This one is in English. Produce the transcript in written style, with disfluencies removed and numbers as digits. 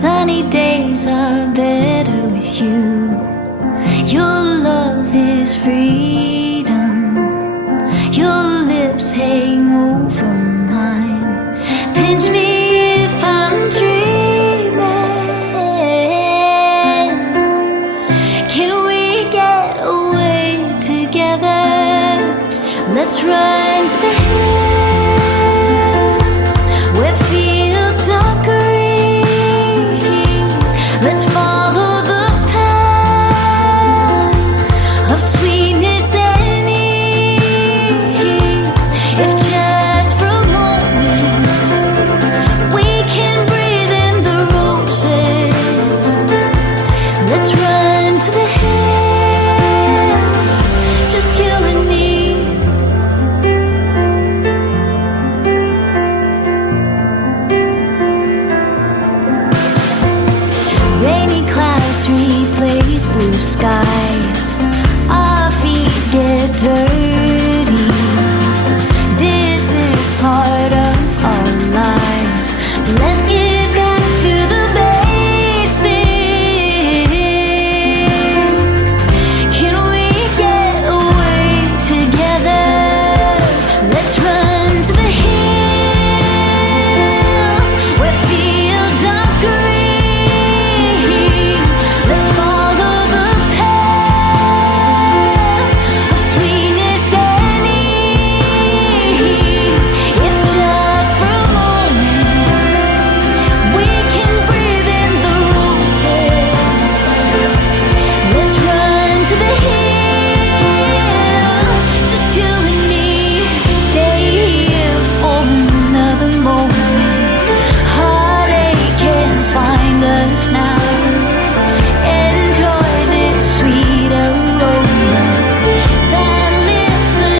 Sunny days are better with you. Your love is freedom. Your lips hang over mine. Pinch me if I'm dreaming. Can we get away together? Let's run to the hills where fields are green. Let's follow the path of sweetness and ease. If just for a moment we can breathe in the roses, let's run to the hills, just you and me. Rainy clouds replace blue sky.